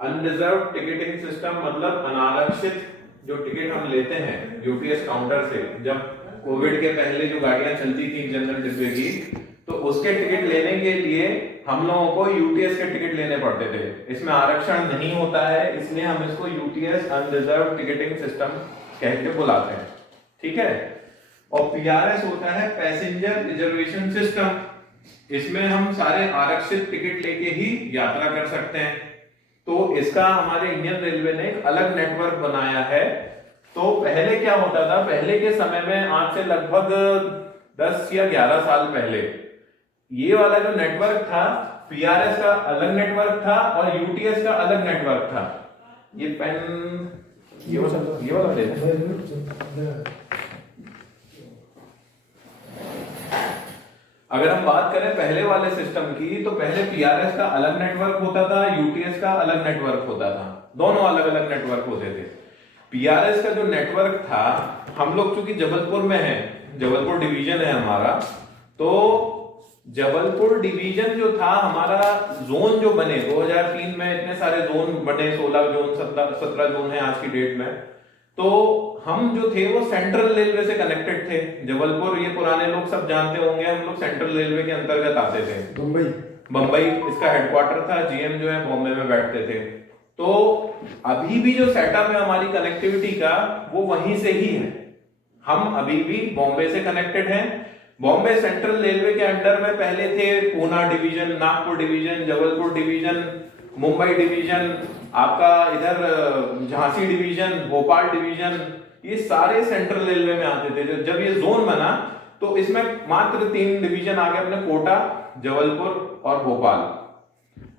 Unreserved ticketing system मतलब अनारक्षित जो टिकट हम लेते हैं यूपीएस काउंटर से। जब कोविड के पहले जो गाड़ियां चलती थी जनरल डिब्बे की, तो उसके टिकट लेने के लिए हम लोगों को यूटीएस के टिकट लेने पड़ते थे। इसमें आरक्षण नहीं होता है, इसलिए हम इसको यूटीएस अनरिजर्व टिकटिंग सिस्टम कह के बुलाते हैं। ठीक है। और पीआरएस होता है पैसेंजर रिजर्वेशन सिस्टम। इसमें हम सारे आरक्षित टिकट लेके ही यात्रा कर सकते हैं। तो इसका हमारे इंडियन रेलवे ने एक अलग नेटवर्क बनाया है। तो पहले क्या होता था, पहले के समय में आज से लगभग 10 या 11 साल पहले ये वाला जो नेटवर्क था, पीआरएस का अलग नेटवर्क था और यूटीएस का अलग नेटवर्क था। ये पेन ये वाला दे अगर हम बात करें पहले वाले सिस्टम की, तो पहले पीआरएस का अलग नेटवर्क होता था, यूटीएस का अलग नेटवर्क होता था। दोनों अलग अलग नेटवर्क होते थे। पीआरएस का जो नेटवर्क था, हम लोग चूंकि जबलपुर में है, जबलपुर डिवीजन है हमारा, तो जबलपुर डिवीजन जो था हमारा, जोन जो बने 2003 में इतने सारे जोन बने, 16 जोन 17 जोन है आज की डेट में। तो हम जो थे वो सेंट्रल रेलवे से कनेक्टेड थे। जबलपुर ये पुराने लोग सब जानते होंगे, हम लोग सेंट्रल रेलवे के अंतर्गत आते थे। बम्बई इसका हेडक्वार्टर था, जीएम जो है बॉम्बे में बैठते थे। तो अभी भी जो सेटअप है हमारी कनेक्टिविटी का, वो वहीं से ही है। हम अभी भी बॉम्बे से कनेक्टेड हैं। बॉम्बे सेंट्रल रेलवे के अंडर में पहले थे Poona division, Nagpur division, Jabalpur division, Mumbai division, आपका इधर झांसी डिवीजन, भोपाल डिवीजन, ये सारे सेंट्रल रेलवे में आते थे। जब ये जोन बना तो इसमें मात्र 3 डिवीजन आ गए अपने, कोटा, जबलपुर और भोपाल।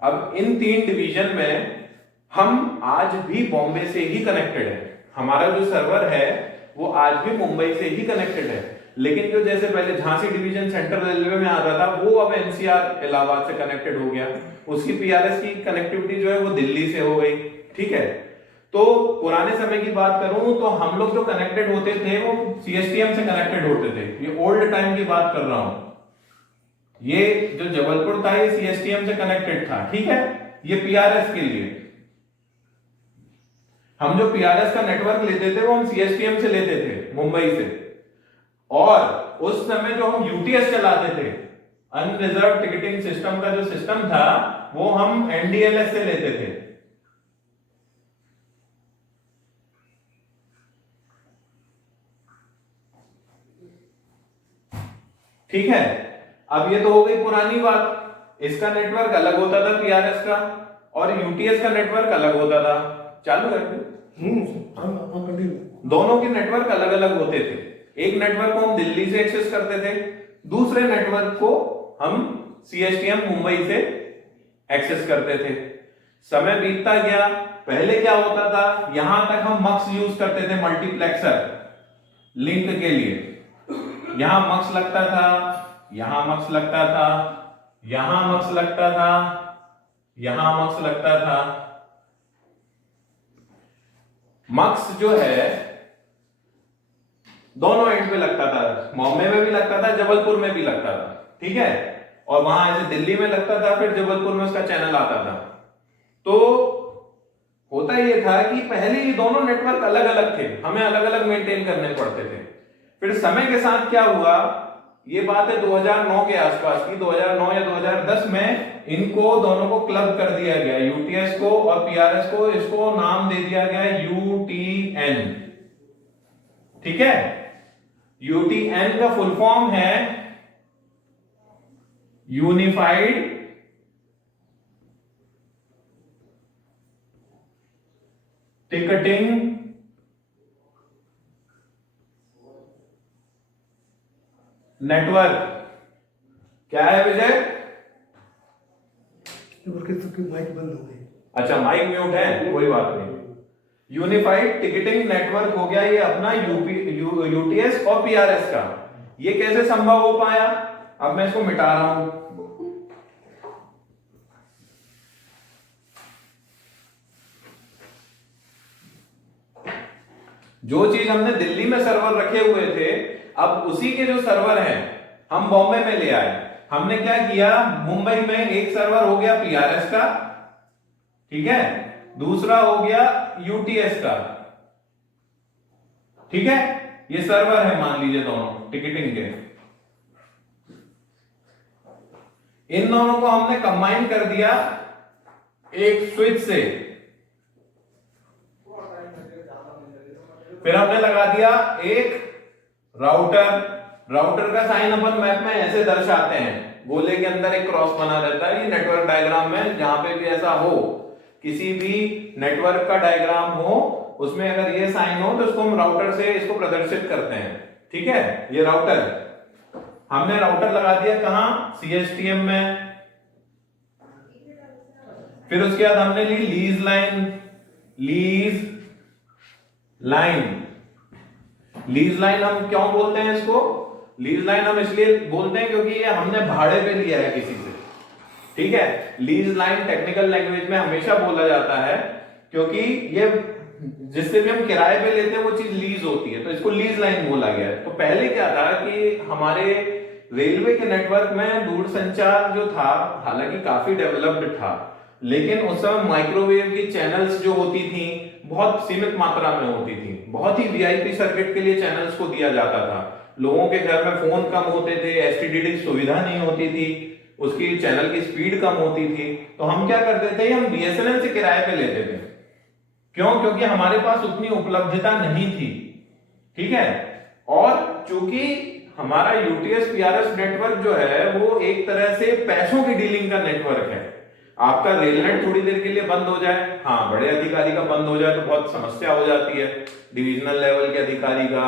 अब इन 3 डिवीजन में हम आज भी बॉम्बे से ही कनेक्टेड है। हमारा जो सर्वर है वो आज भी मुंबई से ही कनेक्टेड है। लेकिन जो जैसे पहले झांसी डिवीजन सेंट्रल रेलवे में आता था, वो अब एनसीआर इलाहाबाद से कनेक्टेड हो गया। उसकी पीआरएस की कनेक्टिविटी जो है वो दिल्ली से हो गई। ठीक है। तो पुराने समय की बात करूं तो हम लोग जो कनेक्टेड होते थे वो सीएसटीएम से कनेक्टेड होते थे। ये ओल्ड टाइम की बात कर रहा हूं। ये जो जबलपुर था ये सीएसटीएम से कनेक्टेड था। ठीक है। ये पीआरएस के लिए हम जो पीआरएस का नेटवर्क लेते थे वो हम सीएसटीएम से लेते थे, मुंबई से। और उस समय जो हम यूटीएस चलाते थे, अनरिजर्व टिकटिंग सिस्टम का जो सिस्टम था, वो हम एनडीएलएस से लेते थे। ठीक है। अब ये तो हो गई पुरानी बात। इसका नेटवर्क अलग होता था पीआरएस का, और यूटीएस का नेटवर्क अलग होता था। चालू है। दोनों के नेटवर्क अलग अलग होते थे। एक नेटवर्क को हम दिल्ली से एक्सेस करते थे, दूसरे नेटवर्क को हम सीएसटीएम मुंबई से एक्सेस करते थे। समय बीतता गया। पहले क्या होता था, यहां तक हम मक्स यूज करते थे, मल्टीप्लेक्सर लिंक के लिए। यहां मक्स लगता था, यहां मक्स लगता था, यहां मक्स लगता था, यहां मक्स लगता था। मक्स जो है दोनों एंड पे लगता था, बॉम्बे में भी लगता था, जबलपुर में भी लगता था। ठीक है। और वहां ऐसे दिल्ली में लगता था, फिर जबलपुर में उसका चैनल आता था। तो होता ये था कि पहले ये दोनों नेटवर्क अलग अलग थे, हमें अलग अलग मेंटेन करने पड़ते थे। फिर समय के साथ क्या हुआ, ये बात है 2009 के आसपास की, 2009 या 2010 में इनको दोनों को क्लब कर दिया गया, यूटीएस को और पीआरएस को। इसको नाम दे दिया गया यूटीएन। ठीक है। यूटीएन का फुल फॉर्म है यूनिफाइड टिकटिंग नेटवर्क। क्या है विजय? माइक बंद हो गई। अच्छा, माइक म्यूट है, कोई बात नहीं। यूनिफाइड टिकटिंग नेटवर्क हो गया ये अपना यूटीएस और पीआरएस का। ये कैसे संभव हो पाया? अब मैं इसको मिटा रहा हूं। जो चीज हमने दिल्ली में सर्वर रखे हुए थे, अब उसी के जो सर्वर हैं हम बॉम्बे में ले आए। हमने क्या किया, मुंबई में एक सर्वर हो गया पीआरएस का, ठीक है। दूसरा हो गया यूटीएस का, ठीक है, ये सर्वर है मान लीजिए दोनों टिकटिंग के। इन दोनों को हमने कंबाइन कर दिया एक स्विच से, फिर हमने लगा दिया एक राउटर। राउटर का साइन अपन मैप में ऐसे दर्शाते हैं, गोले के अंदर एक क्रॉस बना रहता है। ये नेटवर्क डायग्राम में जहां पे भी ऐसा हो, किसी भी नेटवर्क का डायग्राम हो, उसमें अगर ये साइन हो तो उसको हम राउटर से इसको प्रदर्शित करते हैं, ठीक है। ये राउटर है, हमने राउटर लगा दिया कहां, सीएसटीएम में। फिर उसके बाद हमने ली lease line. Lease line, lease line हम क्यों बोलते हैं इसको, लीज लाइन हम इसलिए बोलते हैं क्योंकि ये हमने भाड़े पे लिया है किसी से, ठीक है। लीज लाइन टेक्निकल लैंग्वेज में हमेशा बोला जाता है, क्योंकि ये जिससे भी हम किराए पे लेते हैं वो चीज लीज होती है, तो इसको लीज लाइन बोला गया है। तो पहले क्या था कि हमारे रेलवे के नेटवर्क में दूरसंचार जो था, हालांकि काफी डेवलप्ड था, लेकिन उस समय माइक्रोवेव की चैनल्स जो होती थी बहुत सीमित मात्रा में होती थी। बहुत ही वीआईपी सर्किट के लिए चैनल्स को दिया जाता था। लोगों के घर में फोन कम होते थे, एसटीडी सुविधा नहीं होती थी, उसकी चैनल की स्पीड कम होती थी, तो हम क्या करते थे, हम बीएसएनएल से किराए पे लेते थे। क्यों, क्योंकि हमारे पास उतनी उपलब्धता नहीं थी, ठीक है। और चूंकि हमारा यूटीएस पीआरएस नेटवर्क जो है वो एक तरह से पैसों की डीलिंग का नेटवर्क है। आपका रेलनेट थोड़ी देर के लिए बंद हो जाए, हाँ बड़े अधिकारी का बंद हो जाए तो बहुत समस्या हो जाती है, डिविजनल लेवल के अधिकारी का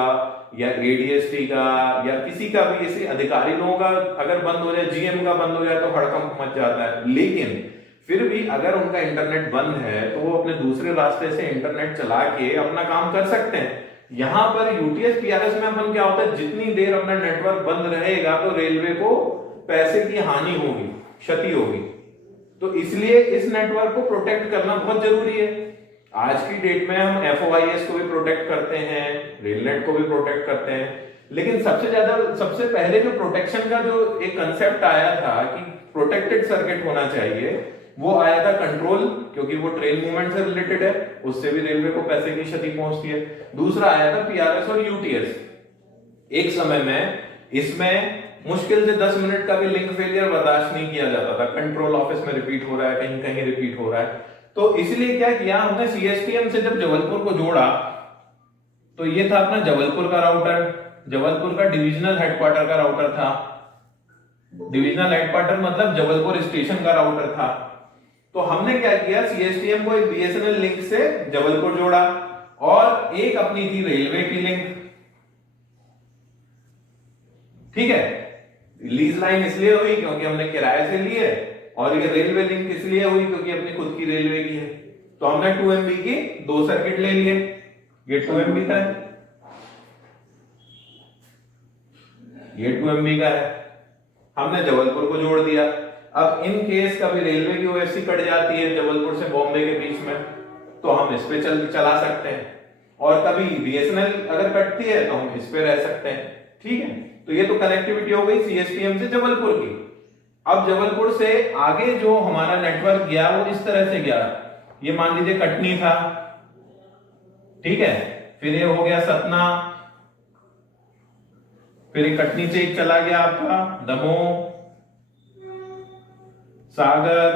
या एडीएसटी का या किसी का भी ऐसे अधिकारी लोगों का अगर बंद हो जाए, जीएम का बंद हो जाए तो हड़कंप मच जाता है। लेकिन फिर भी अगर उनका इंटरनेट बंद है तो वो अपने दूसरे रास्ते से इंटरनेट चला के अपना काम कर सकते हैं। यहां पर यूटीएस पीआरएस में अपन क्या होता है, जितनी देर अपना नेटवर्क बंद रहेगा तो रेलवे को पैसे की हानि होगी, क्षति होगी, तो इसलिए इस नेटवर्क को प्रोटेक्ट करना बहुत जरूरी है। आज की डेट में हम एफओआईएस को भी प्रोटेक्ट करते हैं, रेलनेट को भी प्रोटेक्ट करते हैं, लेकिन सबसे पहले जो प्रोटेक्शन का जो एक कंसेप्ट आया था कि प्रोटेक्टेड सर्किट होना चाहिए, वो आया था कंट्रोल, क्योंकि वो ट्रेन मूवमेंट से रिलेटेड है, उससे भी रेलवे को पैसे की क्षति पहुंचती है। दूसरा आया था पीआरएस और यूटीएस। एक समय में इसमें मुश्किल से 10 मिनट का भी लिंक फेलियर बर्दाश्त नहीं किया जाता था, कंट्रोल ऑफिस में रिपीट हो रहा है, कहीं कहीं रिपीट हो रहा है। तो इसलिए क्या किया हमने, सीएसटीएम से जब जबलपुर को जोड़ा तो ये था अपना जबलपुर का राउटर, जबलपुर का डिविजनल हेडक्वार्टर का राउटर था। डिविजनल हेडक्वार्टर मतलब जबलपुर स्टेशन का राउटर था। तो हमने क्या किया, सीएसटीएम को एक बीएसएनएल लिंक से जबलपुर जोड़ा और एक अपनी थी रेलवे की लिंक, ठीक है। लीज लाइन इसलिए हुई क्योंकि हमने किराए से ली है, और ये रेलवे लिंक इसलिए हुई क्योंकि अपनी खुद की रेलवे की है। तो हमने 2 MB की 2 सर्किट ले लिए, ये 2 MB का है, ये 2 MB का है, हमने जबलपुर को जोड़ दिया। अब इन केस कभी रेलवे की ओएफसी कट जाती है जबलपुर से बॉम्बे के बीच में, तो हम इस पे चला सकते हैं, और कभी बीएसएनएल अगर कटती है तो हम इस पे रह सकते हैं, ठीक है। तो ये तो कनेक्टिविटी हो गई सीएसटीएम से जबलपुर की। अब जबलपुर से आगे जो हमारा नेटवर्क गया वो इस तरह से गया, ये मान लीजिए कटनी था, ठीक है, फिर ये हो गया सतना, फिर ये कटनी से एक चला गया आपका दमोह, सागर,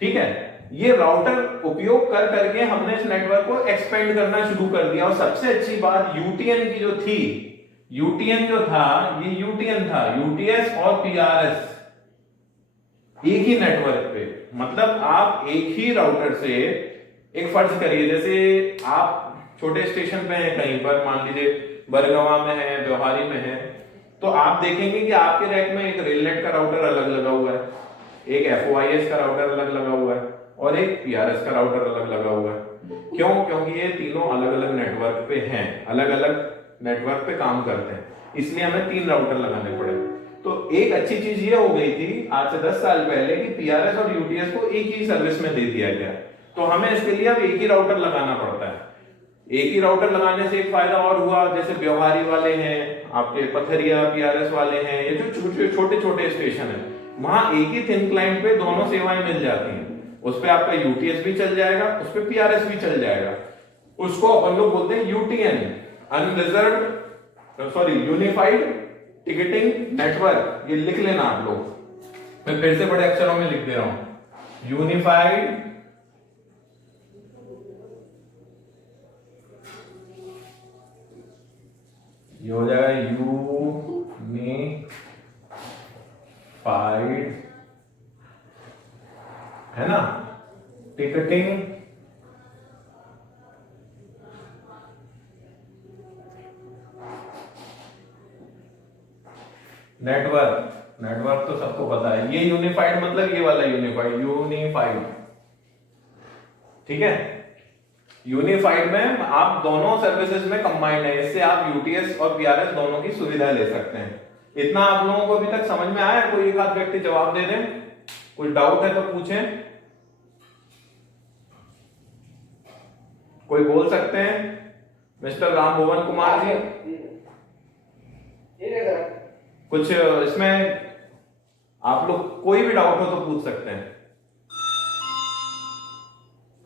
ठीक है। ये राउटर उपयोग कर करके हमने इस नेटवर्क को एक्सपेंड करना शुरू कर दिया। और सबसे अच्छी बात यूटीएन की जो थी, यूटीएन जो था ये यूटीएन था, यूटीएस और पीआरएस एक ही नेटवर्क पे, मतलब आप एक ही राउटर से, एक फर्ज करिए जैसे आप छोटे स्टेशन पे हैं कहीं पर, मान लीजिए बरगवा में है, व्यवहारी में है, तो आप देखेंगे कि आपके रैक में एक रेलनेट का राउटर अलग लगा हुआ है, एक एफओआईएस का राउटर अलग लगा हुआ है और एक पीआरएस का राउटर अलग लगा हुआ है। क्यों? क्योंकि ये तीनों अलग अलग नेटवर्क पे हैं, अलग अलग नेटवर्क पे काम करते हैं, इसलिए हमें 3 राउटर लगाने पड़े। तो एक अच्छी चीज ये हो गई थी आज से 10 साल पहले कि पीआरएस और यूटीएस को एक ही सर्विस में दे दिया गया, तो हमें इसके लिए अब एक ही राउटर लगाना पड़ता है। एक ही राउटर लगाने से एक फायदा और हुआ, जैसे व्यवहारी वाले हैं, आपके पथरिया पीआरएस वाले हैं, ये जो छोटे छोटे स्टेशन है, वहां एक ही थिन क्लाइंट पे दोनों सेवाएं मिल जाती हैं। उस पे आपका यूटीएस भी चल जाएगा, उस पे पीआरएस भी चल जाएगा। उसको अपन लोग बोलते हैं UTN, unreserved sorry unified ticketing network. ये लिख लेना आप लोग, मैं फिर से बड़े अक्षरों में लिख दे रहा हूं, यूनिफाइड ये हो जाएगा यूनिफाइड, है ना, टिकटिंग नेटवर्क। नेटवर्क तो सबको पता है, ये यूनिफाइड मतलब ये वाला यूनिफाइड, ठीक है। यूनिफाइड में आप दोनों सर्विसेज में कंबाइंड है, इससे आप यूटीएस और पीआरएस दोनों की सुविधा ले सकते हैं। इतना आप लोगों को अभी तक समझ में आया? कोई एक आध व्यक्ति जवाब दे दे, कुछ डाउट है तो पूछें, कोई बोल सकते हैं। मिस्टर राम भुवन कुमार जी, कुछ इसमें आप लोग कोई भी डाउट हो तो पूछ सकते हैं।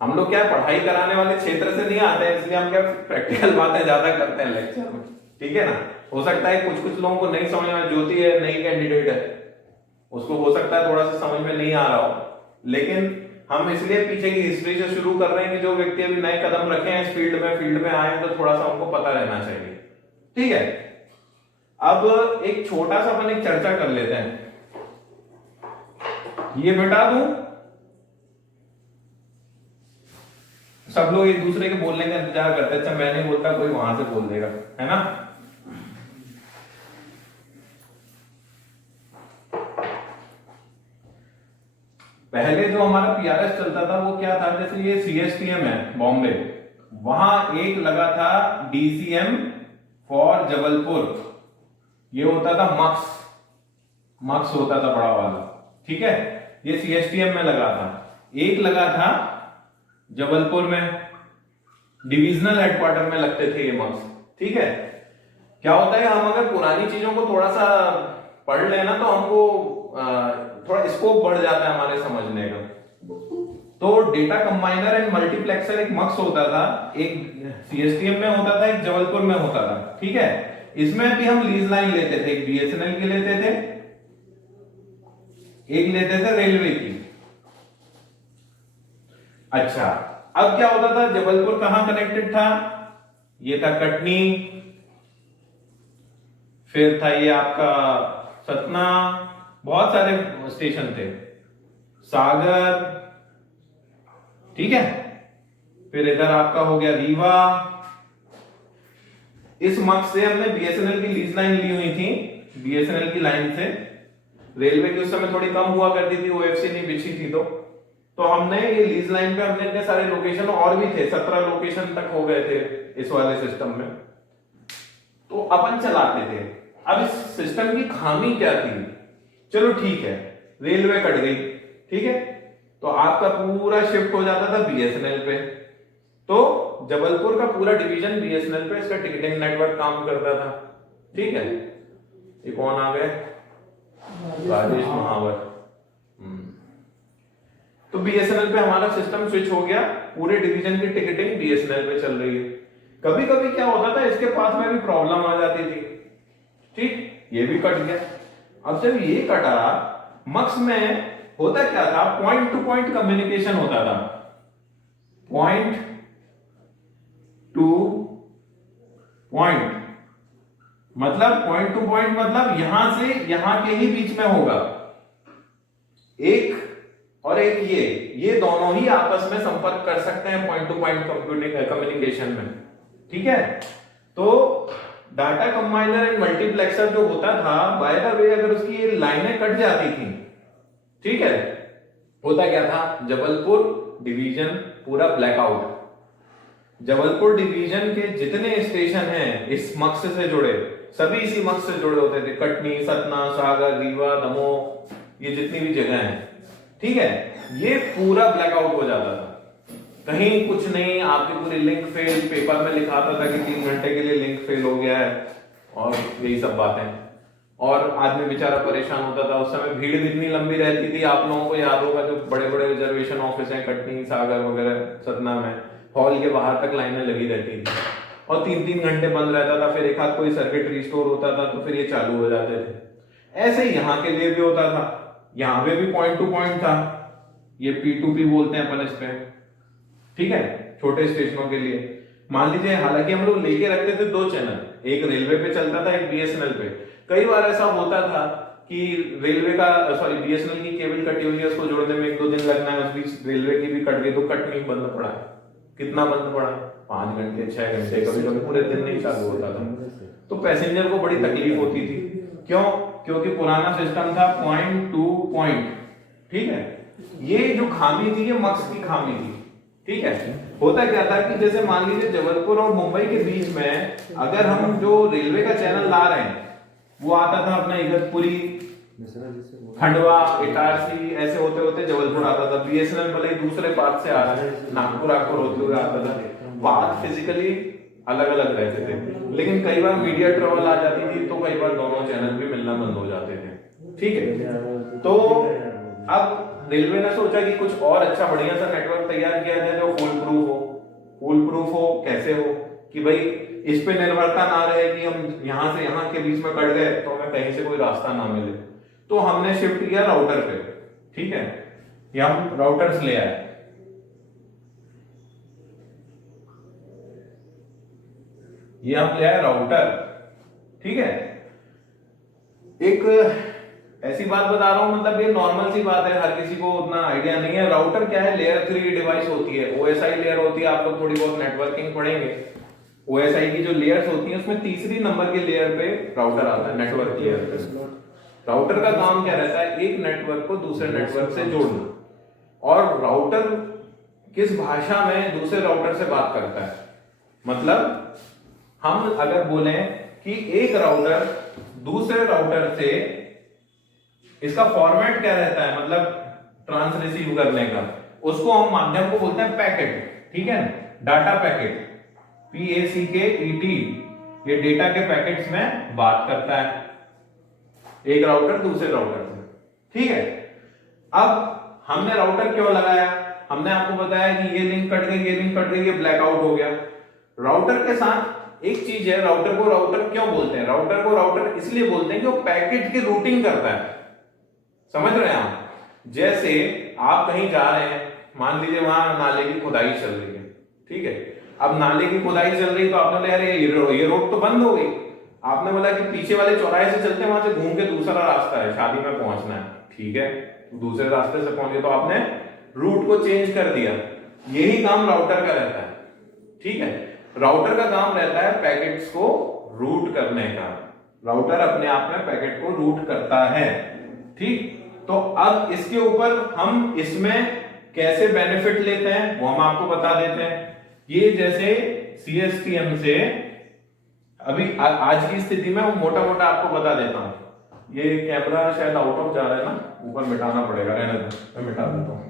हम लोग क्या पढ़ाई कराने वाले क्षेत्र से नहीं आते हैं, इसलिए हम क्या प्रैक्टिकल बातें ज्यादा करते हैं लेक्चर में, ठीक है ना। हो सकता है कुछ लोगों को नहीं समझ में, ज्योति है नई कैंडिडेट है, उसको हो सकता है थोड़ा सा समझ में नहीं आ रहा हो, लेकिन हम इसलिए पीछे की हिस्ट्री से शुरू कर रहे हैं कि जो व्यक्ति अभी नए कदम रखे हैं इस फील्ड में आए तो थोड़ा सा उनको पता रहना चाहिए, ठीक है। अब एक छोटा सा अपन एक चर्चा कर लेते हैं। ये बेटा दूं, सब लोग एक दूसरे के बोलने का इंतजार करते हैं। अच्छा मैं नहीं बोलता, कोई वहां से बोल देगा, है ना। पहले जो हमारा पीआरएस चलता था वो क्या था, जैसे ये सीएसटीएम है बॉम्बे, वहां एक लगा था डीसीएम फॉर जबलपुर, ये होता था मक्स होता था बड़ा वाला, ठीक है। ये सीएसटीएम में लगा था। एक लगा था जबलपुर में, डिविजनल हेडक्वार्टर में लगते थे ये मक्स, ठीक है। क्या होता है, हम अगर पुरानी चीजों को थोड़ा सा पढ़ लेना तो हमको थोड़ा स्कोप बढ़ जाता है हमारे समझने का। तो डेटा कंबाइनर एंड मल्टीप्लेक्सर एक मक्स होता था, एक सीएसटीएम में होता था, एक जबलपुर में होता था, ठीक है। इसमें भी हम लीज लाइन लेते थे, एक बीएसएनएल की लेते थे, एक लेते थे रेलवे की। अच्छा अब क्या होता था, जबलपुर कहां कनेक्टेड था, ये था कटनी, फिर था ये आपका सतना, बहुत सारे स्टेशन थे, सागर, ठीक है। फिर इधर आपका हो गया रीवा। इस मक्स से हमने बीएसएनएल की लीज लाइन ली हुई थी, बीएसएनएल की लाइन से। रेलवे की उस समय थोड़ी कम हुआ करती थी, ओएफसी नहीं बिछी थी, तो हमने ये लीज लाइन पे हमने इतने सारे लोकेशन, और भी थे 17 लोकेशन तक हो गए थे इस वाले सिस्टम में, तो अपन चलाते थे। अब इस सिस्टम की खामी क्या थी, चलो ठीक है, रेलवे कट गई, ठीक है, तो आपका पूरा शिफ्ट हो जाता था बीएसएनएल पे। तो जबलपुर का पूरा डिवीजन बीएसएनएल पे इसका टिकटिंग नेटवर्क काम करता था, ठीक है। ये कौन आ गए, राजेश महावर। तो बीएसएनएल पे हमारा सिस्टम स्विच हो गया, पूरे डिवीजन की टिकटिंग बीएसएनएल पे चल रही है। कभी कभी क्या होता था, इसके पास में भी प्रॉब्लम आ जाती थी, ठीक, ये भी कट गया। अब जब ये कटा, मक्स में होता क्या था, पॉइंट टू पॉइंट कम्युनिकेशन होता था, पॉइंट टू पॉइंट मतलब पॉइंट टू पॉइंट मतलब यहां से यहां के ही बीच में होगा, एक और एक ये दोनों ही आपस में संपर्क कर सकते हैं पॉइंट टू पॉइंट कम्युनिकेशन में, ठीक है। तो डाटा कंबाइनर एंड मल्टीप्लेक्सर जो होता था, बाय द वे अगर उसकी ये लाइनें कट जाती थी, ठीक है, होता क्या था, जबलपुर डिवीजन पूरा ब्लैकआउट। जबलपुर डिवीजन के जितने स्टेशन हैं इस मक्स से जुड़े, सभी इसी मक्स से जुड़े होते थे, कटनी, सतना, सागर, रीवा, दमोह, ये जितनी भी जगह हैं, ठीक है, ये पूरा ब्लैकआउट हो जाता था। कहीं कुछ नहीं, आपकी पूरी लिंक फेल, पेपर में लिखा आता था कि 3 घंटे के लिए लिंक फेल हो गया है, और यही सब बातें। और आदमी बेचारा परेशान होता था। उस समय भीड़ भी इतनी लंबी रहती थी, आप लोगों को याद होगा जो बड़े बड़े रिजर्वेशन ऑफिस हैं कटनी, सागर वगैरह, सतना में, हॉल के बाहर तक लाइनें लगी रहती थी और 3-3 घंटे बंद रहता था। फिर एक आध कोई सर्किट रिस्टोर होता था तो फिर ये चालू हो जाते थे। ऐसे ही यहाँ के लिए भी होता था, यहाँ पे भी पॉइंट टू पॉइंट था, ये P2P बोलते हैं अपन इस पे, ठीक है, छोटे स्टेशनों के लिए। मान लीजिए, हालांकि हम लोग लेके रखते थे 2 चैनल, एक रेलवे पे चलता था, एक BSNL पे। कई बार ऐसा होता था कि रेलवे का BSNL की केबल कटी हुई है, उसको जोड़ने में 1-2 दिन लगना है, उस बीच रेलवे की भी कट गई तो कटनी बंद पड़ा है। कितना बंद पड़ा? 5 घंटे 6 घंटे, कभी कभी पूरे दिन नहीं चालू होता था। तो पैसेंजर को बड़ी तकलीफ होती थी। क्यों? क्योंकि पुराना सिस्टम था पॉइंट टू पॉइंट, ठीक है। ये जो खामी थी, ये मक्स की खामी थी, ठीक है। होता क्या था कि जैसे मान लीजिए जबलपुर और मुंबई के बीच में अगर हम जो रेलवे का चैनल ला रहे हैं वो आता था अपना इगतपुरी, खंडवा, इटारसी, ऐसे होते होते जबलपुर आता था। BSNL भले ही दूसरे पाथ से आ रहा है, नागपुर होते हुए आता था। पाथ फिजिकली अलग अलग रहते थे, लेकिन कई बार मीडिया ट्रेवल आ जाती थी तो कई बार दोनों चैनल भी मिलना बंद हो जाते थे, ठीक है। तो अब रेलवे ने सोचा कि कुछ और अच्छा बढ़िया सा नेटवर्क तैयार किया जाए जो फुल प्रूफ हो। फुल प्रूफ हो कैसे हो कि भाई इस पे निर्भरता ना रहे कि हम यहां से यहां के बीच में कट गए तो हमें कहीं से कोई रास्ता ना मिले। तो हमने शिफ्ट किया राउटर पे, ठीक है। ये हम राउटर्स ले आए। ये हम ले आए राउटर, ठीक है। एक ऐसी बात बता रहा हूं, मतलब ये नॉर्मल सी बात है, हर किसी को उतना आइडिया नहीं है। राउटर क्या है? लेयर 3 डिवाइस होती है, OSI लेयर होती है। आप लोग थोड़ी बहुत नेटवर्किंग पढ़ेंगे, OSI की जो लेयर्स होती हैं उसमें तीसरी नंबर के लेयर पे राउटर आता है, नेटवर्क लेयर पे। राउटर का काम क्या रहता है? एक नेटवर्क को दूसरे नेटवर्क से जोड़ना। और राउटर किस भाषा में दूसरे राउटर से बात करता है? मतलब हम अगर बोले कि एक राउटर दूसरे राउटर से, इसका फॉर्मेट क्या रहता है, मतलब ट्रांस रिसीव करने का, उसको हम माध्यम को बोलते हैं पैकेट, ठीक है। डाटा पैकेट, PACKET, ये डेटा के पैकेट्स में बात करता है एक राउटर दूसरे राउटर से, ठीक है। अब हमने राउटर क्यों लगाया? हमने आपको बताया कि ये लिंक कट गई, ये लिंक कट गई, ये ब्लैकआउट हो गया। राउटर के साथ एक चीज है, राउटर को राउटर क्यों बोलते हैं? राउटर को राउटर इसलिए बोलते हैं कि वो पैकेट की रूटिंग करता है। समझ रहे हैं आप? जैसे आप कहीं जा रहे हैं, मान लीजिए वहां नाले की खुदाई चल रही है, ठीक है। अब नाले की खुदाई चल रही तो आपने बोला अरे ये रोड तो बंद हो गई। आपने बोला कि पीछे वाले चौराहे से चलते हैं, वहां से घूम के दूसरा रास्ता है, शादी में पहुंचना है, ठीक है। दूसरे रास्ते से पहुंचे तो आपने रूट को चेंज कर दिया। यही काम राउटर का रहता है, ठीक है। राउटर का काम रहता है पैकेट्स को रूट करने का। राउटर अपने आप में पैकेट को रूट करता है, ठीक। तो अब इसके ऊपर हम इसमें कैसे बेनिफिट लेते हैं वो हम आपको बता देते हैं। ये जैसे CSTM से अभी आज की स्थिति में मोटा मोटा आपको बता देता हूं। ये कैमरा शायद आउट ऑफ जा रहा है ना, ऊपर मिटाना पड़ेगा, रहने दो, मैं मिटा देता हूं।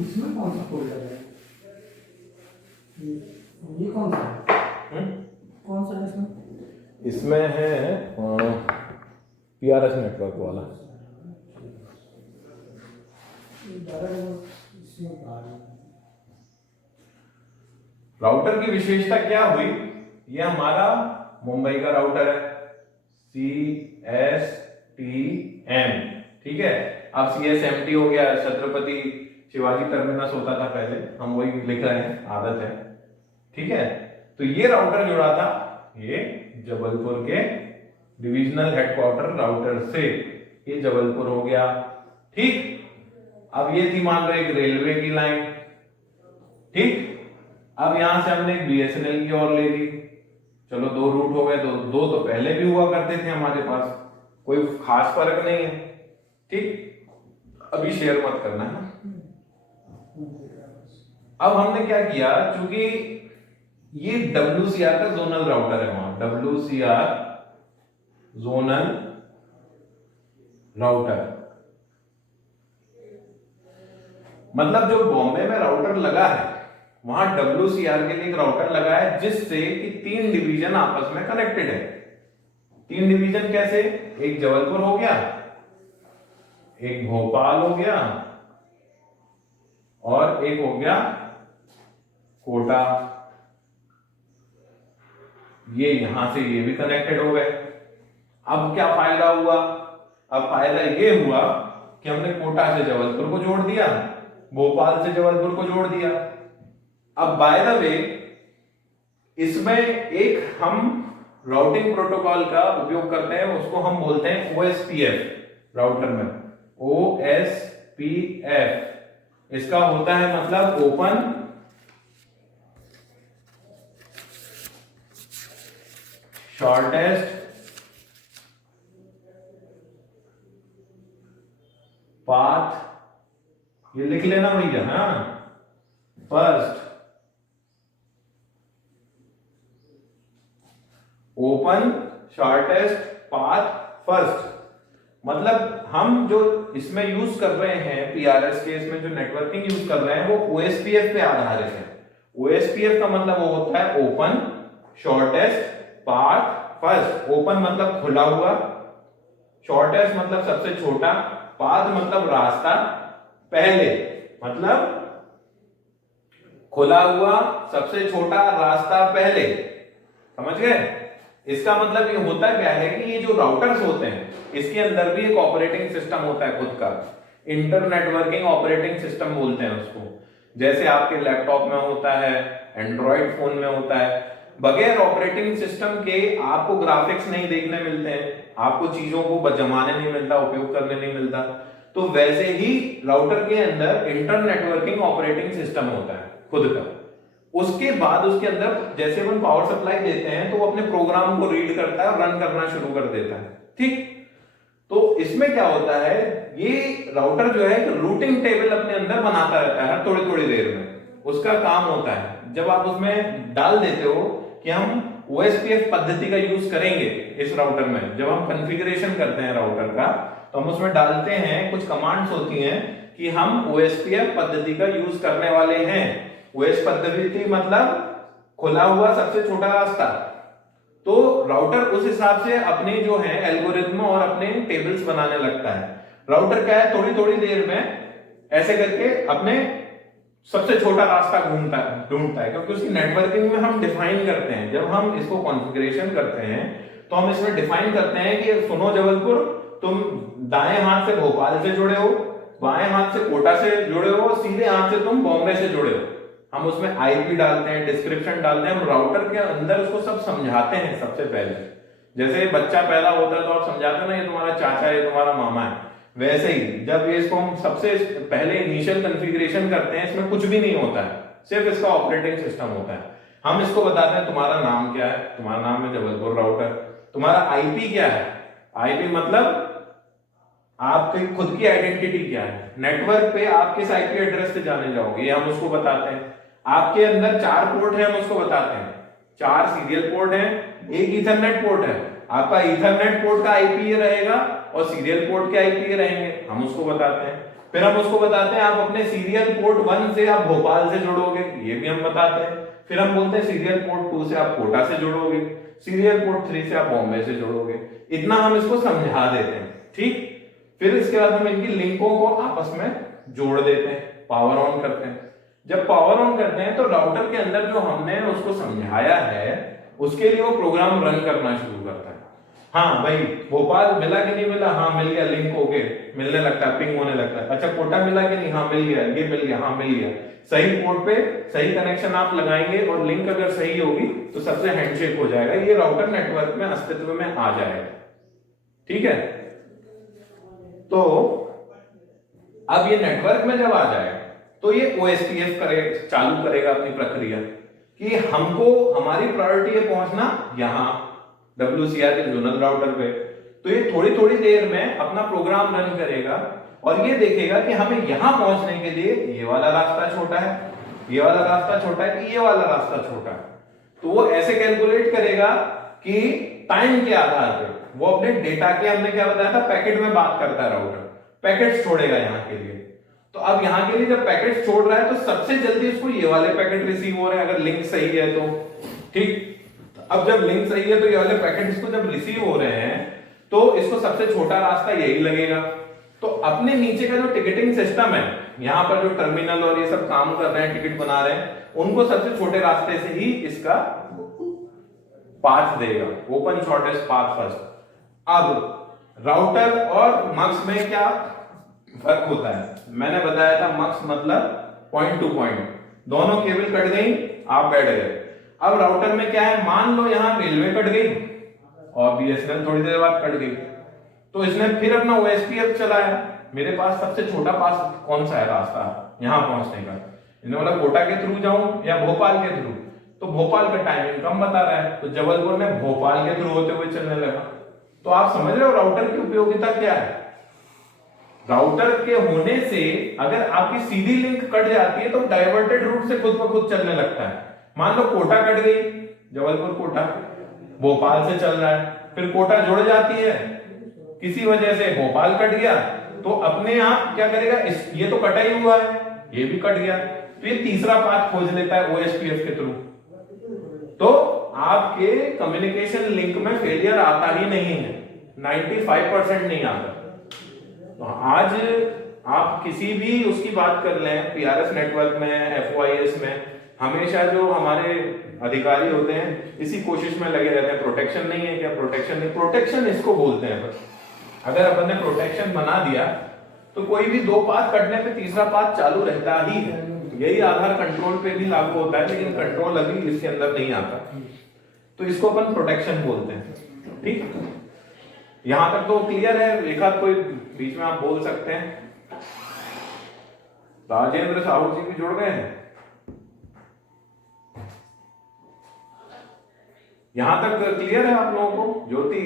इसमें कौन सा फोल्डर है? ये कौन सा है? कौन सा है इसमें? इसमें है PRS नेटवर्क वाला। राउटर की विशेषता क्या हुई? ये हमारा मुंबई का राउटर है, CSTM, ठीक है। अब CSMT हो गया, छत्रपति शिवाजी टर्मिनस होता था पहले, हम वही लिख रहे हैं, आदत है, ठीक है। तो ये राउटर जुड़ा था ये जबलपुर के डिविजनल हेडक्वार्टर राउटर से, ये जबलपुर हो गया, ठीक। अब ये थी मान लो एक रेलवे की लाइन, ठीक। अब यहां से हमने एक BSNL की और ले ली, चलो 2 रूट हो गए। दो तो पहले भी हुआ करते थे हमारे पास, कोई खास फर्क नहीं है, ठीक। अभी शेयर मत करना है। अब हमने क्या किया, चूंकि ये WCR का जोनल राउटर है, वहां WCR जोनल राउटर, मतलब जो बॉम्बे में राउटर लगा है वहां WCR के लिए एक राउटर लगा है जिससे कि 3 डिवीजन आपस में कनेक्टेड है। 3 डिवीजन कैसे? एक जबलपुर हो गया, एक भोपाल हो गया और एक हो गया कोटा। ये यहां से ये भी कनेक्टेड हो गए। अब क्या फायदा हुआ? अब फायदा ये हुआ कि हमने कोटा से जबलपुर को जोड़ दिया, भोपाल से जबलपुर को जोड़ दिया। अब बाय द वे इसमें एक हम राउटिंग प्रोटोकॉल का उपयोग करते हैं, उसको हम बोलते हैं OSPF। राउटर में OSPF इसका होता है मतलब ओपन शॉर्टेस्ट पाथ, ये लिख लेना भैया। हाँ, first open shortest path first, मतलब हम जो इसमें यूज कर रहे हैं PRS के, इसमें जो नेटवर्किंग यूज कर रहे हैं वो OSPF पे आधारित है। OSPF का मतलब वो होता है open shortest path first. Open मतलब खुला हुआ, शॉर्टेस्ट मतलब सबसे छोटा, पाथ मतलब रास्ता पहले, मतलब खुला हुआ सबसे छोटा रास्ता पहले। समझ गए? इसका मतलब ये होता क्या है कि ये जो राउटर्स होते हैं इसके अंदर भी एक ऑपरेटिंग सिस्टम होता है खुद का, इंटर नेटवर्किंग ऑपरेटिंग सिस्टम बोलते हैं उसको। जैसे आपके लैपटॉप में होता है, एंड्रॉइड फोन में होता है। बगैर ऑपरेटिंग सिस्टम के आपको ग्राफिक्स नहीं देखने मिलते हैं, आपको चीजों को जमाने नहीं मिलता, उपयोग करने नहीं मिलता। तो वैसे ही राउटर के अंदर इंटर नेटवर्किंग ऑपरेटिंग सिस्टम होता है खुद का। उसके बाद उसके अंदर जैसे हम पावर सप्लाई देते हैं तो वो अपने प्रोग्राम को रीड करता है और रन करना शुरू कर देता है। ठीक, तो इसमें क्या होता है, ये राउटर जो है रूटिंग टेबल अपने अंदर बनाता रहता है थोड़ी थोड़ी देर में। उसका काम होता है जब आप उसमें डाल देते हो कि हम OSPF पद्धति का यूज करेंगे इस राउटर में, जब हम कॉन्फ़िगरेशन करते हैं राउटर का तो हम उसमें डालते हैं, कुछ कमांड्स होती हैं कि हम OSPF पद्धति का यूज करने वाले हैं। OS पद्धति मतलब खुला हुआ सबसे छोटा रास्ता। तो राउटर उस हिसाब से अपने जो है एल्गोरिथम और अपने टेबल्स बनाने लगता है। राउटर क्या है, थोड़ी थोड़ी देर में ऐसे करके अपने सबसे छोटा रास्ता ढूंढता है, क्योंकि उसकी नेटवर्किंग में हम डिफाइन करते हैं, जब हम इसको कॉन्फ़िगरेशन करते हैं तो हम इसमें डिफाइन करते हैं कि सुनो जबलपुर, तुम दाएं हाथ से भोपाल से जुड़े हो, बाएं हाथ से कोटा से जुड़े हो, सीधे हाथ से तुम बॉम्बे से जुड़े हो। हम उसमें IP डालते हैं, डिस्क्रिप्शन डालते हैं, हम राउटर के अंदर उसको सब समझाते हैं। सबसे पहले जैसे बच्चा पैदा होता है तो आप समझाते हो ना, ये तुम्हारा चाचा है, ये तुम्हारा मामा है। वैसे ही जब ये इसको हम सबसे पहले इनिशियल कॉन्फ़िगरेशन करते हैं, इसमें कुछ भी नहीं होता है, सिर्फ इसका ऑपरेटिंग सिस्टम होता है। हम इसको बताते हैं तुम्हारा नाम क्या है, तुम्हारा नाम है जबलपुर राउटर, तुम्हारा IP क्या है, IP मतलब आपकी खुद की आइडेंटिटी क्या है, नेटवर्क पे आप किस IP एड्रेस से जाने जाओगे, ये हम उसको बताते हैं। आपके अंदर 4 पोर्ट है, हम उसको बताते हैं, 4 सीरियल पोर्ट है, एक ईथरनेट पोर्ट है। आपका ईथरनेट पोर्ट का IP ये रहेगा और सीरियल पोर्ट के IP ये रहेंगे, हम उसको बताते हैं। फिर हम उसको बताते हैं आप अपने सीरियल पोर्ट 1 से आप भोपाल से जुड़ोगे, ये भी हम बताते हैं। फिर हम बोलते हैं सीरियल पोर्ट 2 से आप कोटा से जुड़ोगे, सीरियल पोर्ट 3 से आप बॉम्बे से जुड़ोगे। इतना हम इसको समझा देते हैं। ठीक, फिर इसके बाद हम इनकी लिंकों को आपस में जोड़ देते हैं, पावर ऑन करते हैं। जब पावर ऑन करते हैं तो राउटर के अंदर जो हमने उसको समझाया है उसके लिए वो प्रोग्राम रन करना शुरू करता है। हाँ भाई, भोपाल मिला कि नहीं मिला, हाँ मिल गया, लिंक होके मिलने लगता है, पिंग होने लगता है। अच्छा, कोटा मिला कि नहीं, हाँ मिल गया, ये मिल गया, हाँ मिल गया। सही पोर्ट पे सही कनेक्शन आप लगाएंगे और लिंक अगर सही होगी तो सबसे हैंडशेक हो जाएगा, ये राउटर नेटवर्क में अस्तित्व में आ जाएगा। ठीक है, तो अब ये नेटवर्क में जब आ जाए तो ये OSPF चालू करेगा अपनी प्रक्रिया कि हमको हमारी प्रायोरिटी है पहुंचना यहां WCR के जोनल राउटर पे। तो ये थोड़ी थोड़ी देर में अपना प्रोग्राम रन करेगा और ये देखेगा कि हमें यहां पहुंचने के लिए ये वाला रास्ता छोटा है, ये वाला रास्ता छोटा है कि ये वाला रास्ता छोटा है। तो वो ऐसे कैलकुलेट करेगा कि टाइम के आधार पर वो अपने डेटा के, हमने क्या बताया था, पैकेट में बात करता है राउटर, पैकेट छोड़ेगा यहां के लिए। तो अब यहाँ के लिए जब पैकेट छोड़ रहा है तो सबसे जल्दी उसको ये वाले पैकेट रिसीव हो रहे हैं, अगर लिंक सही है तो। ठीक, अब जब लिंक सही है तो ये वाले पैकेट इसको जब रिसीव हो रहे हैं तो इसको सबसे छोटा रास्ता यही लगेगा। तो अपने नीचे का जो टिकटिंग सिस्टम है, यहाँ पर जो टर्मिनल और ये सब काम कर रहे हैं, टिकट बना रहे हैं, उनको सबसे छोटे रास्ते से ही इसका पाथ देगा, ओपन शॉर्टेस्ट पाथ फर्स्ट। अब राउटर और मक्स में क्या फर्क होता है, मैंने बताया था मक्स मतलब पॉइंट टू पॉइंट, दोनों केबल कट गई, आप बैठ गए। अब राउटर में क्या है, मान लो यहां रेलवे कट गई और बीएसएनएल थोड़ी देर बाद कट गई, तो इसने फिर अपना ओएसपीएफ चलाया। मेरे पास सबसे छोटा पास कौन सा है रास्ता यहां पहुंचने का, इसने बोला कोटा के थ्रू जाऊं या भोपाल के थ्रू, तो भोपाल का टाइमिंग कम बता रहा है, तो जबलपुर में भोपाल के थ्रू होते हुए चलने लगा। तो आप समझ रहे हो राउटर की उपयोगिता क्या है। राउटर के होने से अगर आपकी सीधी लिंक कट जाती है तो डाइवर्टेड रूट से खुद ब खुद चलने लगता है। मान लो कोटा कट गई, जबलपुर कोटा भोपाल से चल रहा है, फिर कोटा जुड़ जाती है, किसी वजह से भोपाल कट गया, तो अपने आप क्या करेगा, ये तो कटा ही हुआ है, ये भी कट गया, फिर तीसरा पाथ खोज लेता है ओएसपीएफ के थ्रू। तो आपके कम्युनिकेशन लिंक में फेलियर आता ही नहीं है, 95% नहीं आता। तो आज आप किसी भी उसकी बात कर लें, पीआरएस नेटवर्क में, एफओआईएस में, हमेशा जो हमारे अधिकारी होते हैं इसी कोशिश में लगे रहते हैं, प्रोटेक्शन नहीं है क्या, प्रोटेक्शन नहीं, प्रोटेक्शन इसको बोलते हैं। बस अगर अपन ने प्रोटेक्शन बना दिया तो कोई भी दो पाथ कटने पे तीसरा पाथ चालू रहता ही है। यही आधार कंट्रोल पे भी लागू होता है, लेकिन कंट्रोल अभी इसके अंदर नहीं आता, तो इसको अपन प्रोटेक्शन बोलते हैं। ठीक, यहां तक तो क्लियर है। एक आध कोई बीच में आप बोल सकते हैं। राजेंद्र साहू जी भी जुड़ गए हैं, यहां तक क्लियर है आप लोगों को। ज्योति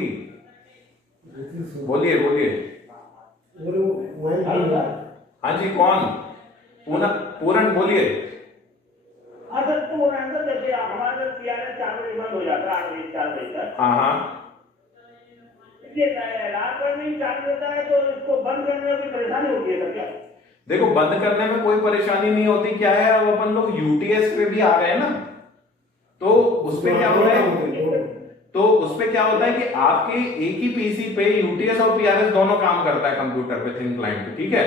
बोलिए बोलिए। हाँ जी, कौन? पूरन बोलिए। जैसे हमारा पीआरएस 4 बजे बंद हो जाता है, 8 बजे 4 बजे तक। हाँ हाँ, रात भर में चालू रहता है, तो इसको बंद करने में कोई परेशानी होती है क्या? देखो बंद करने में कोई परेशानी नहीं होती। क्या है, अब अपन लोग यूटीएस पे भी आ गए ना, तो उसपे क्या हो रहा है, तो उसपे क्या होता है कि आपके एक ही पीसी पे यूटीएस और पीआरएस दोनों काम करता है कंप्यूटर पे, थिन क्लाइंट पे। ठीक है,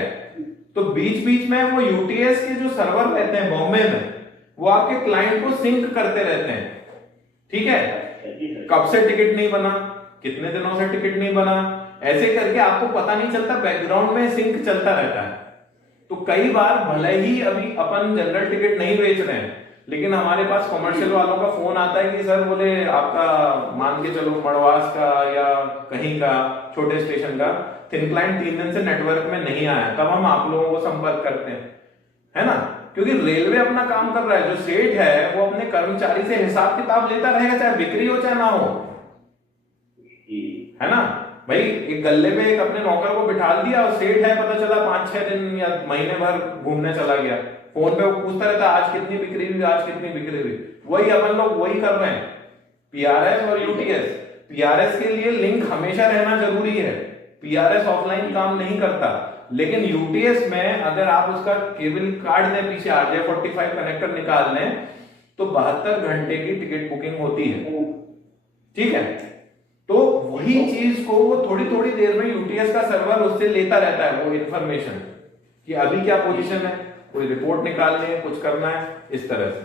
तो बीच बीच में वो यूटीएस के जो सर्वर रहते हैं बॉम्बे में, वो आपके क्लाइंट को सिंक करते रहते हैं। ठीक है, कब से टिकट नहीं बना, कितने दिनों से टिकट नहीं बना, ऐसे करके आपको पता नहीं चलता, बैकग्राउंड में सिंक चलता रहता है। तो कई बार भले ही अभी अपन जनरल टिकट नहीं बेच रहे हैं, लेकिन हमारे पास कमर्शियल वालों का फोन आता है कि सर बोले आपका मान के चलो मड़वास का या कहीं का छोटे स्टेशन का थिन क्लाइंट 3 दिन से नेटवर्क में नहीं आया, तब हम आप लोगों को संपर्क करते हैं, है ना। क्योंकि रेलवे अपना काम कर रहा है, जो सेठ है वो अपने कर्मचारी से हिसाब किताब लेता रहेगा, चाहे बिक्री हो चाहे ना हो, है ना भाई। एक गल्ले पे एक अपने नौकर को बिठा दिया और सेठ है, पता चला 5-6 दिन या महीने भर घूमने चला गया, फोन पे वो पूछता रहता आज कितनी बिक्री हुई, आज कितनी बिक्री हुई। वही अपन लोग वही कर रहे हैं, पीआरएस और यूटीएस। पीआरएस के लिए लिंक हमेशा रहना जरूरी है, पीआरएस ऑफलाइन काम नहीं करता, लेकिन यूटीएस में अगर आप उसका केबल काट दें पीछे, RJ45 कनेक्टर निकाल लें, तो 72 घंटे की टिकट बुकिंग होती है। ठीक है, तो वही चीज को वो थोड़ी थोड़ी देर में यूटीएस का सर्वर उससे लेता रहता है, वो इंफॉर्मेशन कि अभी क्या पोजीशन है, कोई रिपोर्ट निकालनी है, कुछ करना है, इस तरह से।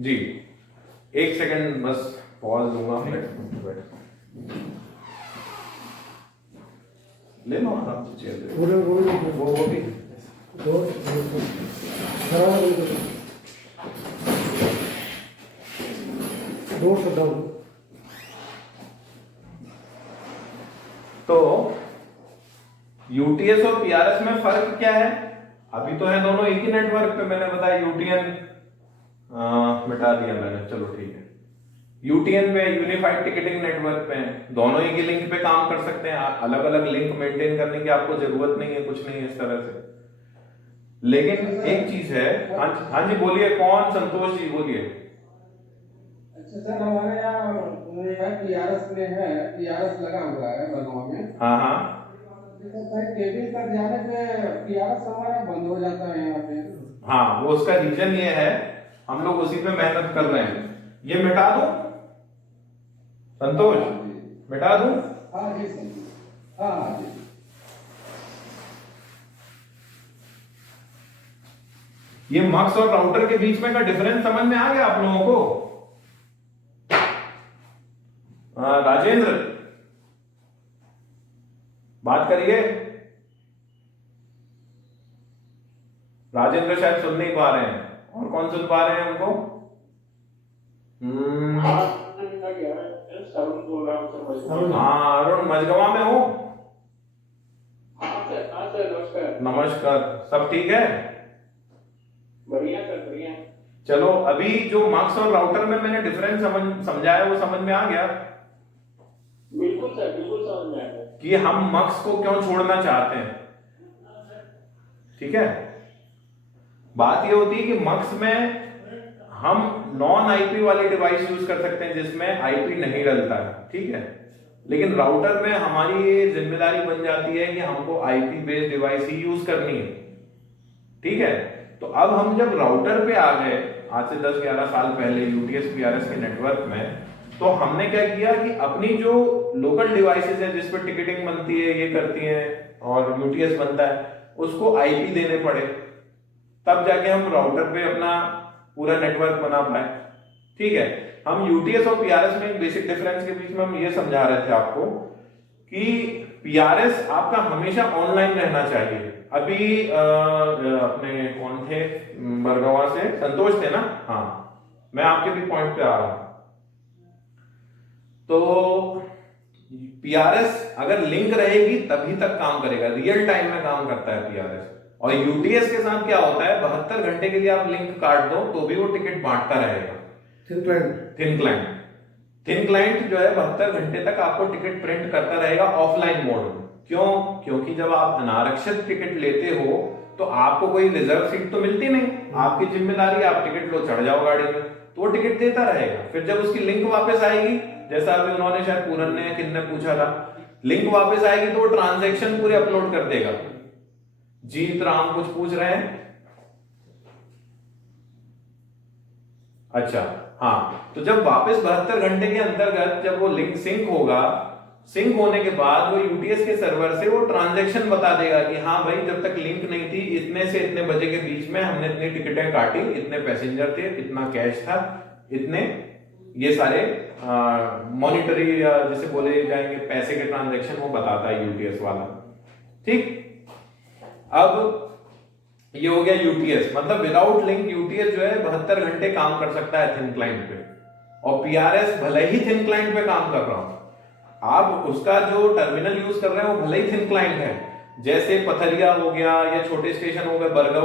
जी 1 सेकंड बस पॉज दूंगा, ले लो आराम से चेयर पे। वो भी तो यूटीएस और पीआरएस में फर्क क्या है, अभी तो है दोनों एक ही नेटवर्क पे। मैंने बताया यूटीएन मिटा दिया मैंने, चलो ठीक है। यूटीएन पे यूनिफाइड टिकटिंग नेटवर्क पे दोनों एक ही लिंक पे काम कर सकते हैं, अलग अलग लिंक मेंटेन करने की आपको जरूरत नहीं है, कुछ नहीं है इस तरह से। लेकिन एक चीज है, हाँ जी बोलिए, कौन? संतोष जी बोलिए। अच्छा सर, हमारे यहाँ पीआरएस में है, पीआरएस लगा हुआ है बलगांव में। हाँ हाँ, भाई केबिल तक जाने पे PRS हमारा बंद हो जाता है यहाँ पे। हाँ, वो उसका रीजन ये है, हम लोग उसी पे मेहनत कर रहे हैं। ये मिटा दूं संतोष, मिटा दूं? हाँ जी सर, हाँ हाँ जी। ये मक्स और राउटर के बीच में का डिफरेंस समझ में आ गया आप लोगों को? राजेंद्र बात करिए। राजेंद्र शायद सुन नहीं पा रहे हैं, और कौन सुन पा रहे हैं उनको? हाँ, अरुण मझगवा में हो? नमस्कार, सब ठीक है? बढ़िया सर, बढ़िया। चलो, अभी जो मक्स और राउटर में मैंने डिफरेंस समझाया वो समझ में आ गया? बिल्कुल सर, बिल्कुल समझ में आ गया कि हम मक्स को क्यों छोड़ना चाहते हैं। ठीक है, बात ये होती है कि मक्स में हम नॉन आईपी वाले डिवाइस यूज कर सकते हैं जिसमें आईपी नहीं डलता है। ठीक है, लेकिन राउटर में हमारी ये जिम्मेदारी बन जाती है कि हमको आईपी बेस्ड डिवाइस ही यूज करनी है। ठीक है, तो अब हम जब राउटर पे आ गए आज से 10-11 साल पहले यूटीएस पीआरएस के नेटवर्क में, तो हमने क्या किया कि अपनी जो लोकल डिवाइसेस है जिस पर टिकटिंग बनती है, ये करती हैं और यूटीएस बनता है, उसको आईपी देने पड़े, तब जाके हम राउटर पे अपना पूरा नेटवर्क बना पाए। ठीक है, हम यूटीएस और पीआरएस में एक बेसिक डिफरेंस के बीच में हम ये समझा रहे थे आपको कि पीआरएस आपका हमेशा ऑनलाइन रहना चाहिए। अभी अपने कौन थे बरगवा से, संतोष थे ना? हाँ, मैं आपके भी पॉइंट पे आ रहा हूं। तो पीआरएस अगर लिंक रहेगी तभी तक काम करेगा, रियल टाइम में काम करता है पीआरएस। और यूटीएस के साथ क्या होता है, 72 घंटे के लिए आप लिंक काट दो तो भी वो टिकट बांटता रहेगा। थिन क्लाइंट जो है 72 घंटे तक आपको टिकट प्रिंट करता रहेगा ऑफलाइन मोड में। क्यों? क्योंकि जब आप अनारक्षित टिकट लेते हो तो आपको कोई रिजर्व सीट तो मिलती नहीं, आपकी जिम्मेदारी आप टिकट लो, चढ़ जाओ गाड़ी में, तो वो टिकट देता रहेगा। फिर जब उसकी लिंक वापस आएगी, जैसा अभी उन्होंने शायद पूरन ने किन्ने पूछा था, लिंक वापस आएगी तो वो ट्रांजैक्शन पूरे अपलोड कर देगा। जीत राम कुछ पूछ रहे हैं? अच्छा, हाँ, तो जब वापस 72 घंटे के अंतर्गत जब वो लिंक सिंक होगा, सिंक होने के बाद वो यूटीएस के सर्वर से वो ट्रांजैक्शन बता देगा कि हाँ भाई, जब तक लिंक नहीं थी इतने से इतने बजे के बीच में हमने इतनी टिकटें काटी, इतने पैसेंजर थे, इतना कैश था, इतने ये सारे मॉनिटरी या जिसे बोले जाएंगे पैसे के ट्रांजैक्शन वो बताता है यूटीएस वाला। ठीक, अब ये हो गया यूटीएस, मतलब विदाउट लिंक यूटीएस जो है 72 घंटे काम कर सकता है थिन क्लाइंट पे, और पीआरएस भले ही थिन क्लाइंट पे काम कर रहा हूं, आप उसका जो टर्मिनल यूज कर रहे हैं वो भले ही थिन क्लाइंट है, जैसे पथरिया हो गया या छोटे स्टेशन हो गए बरगवा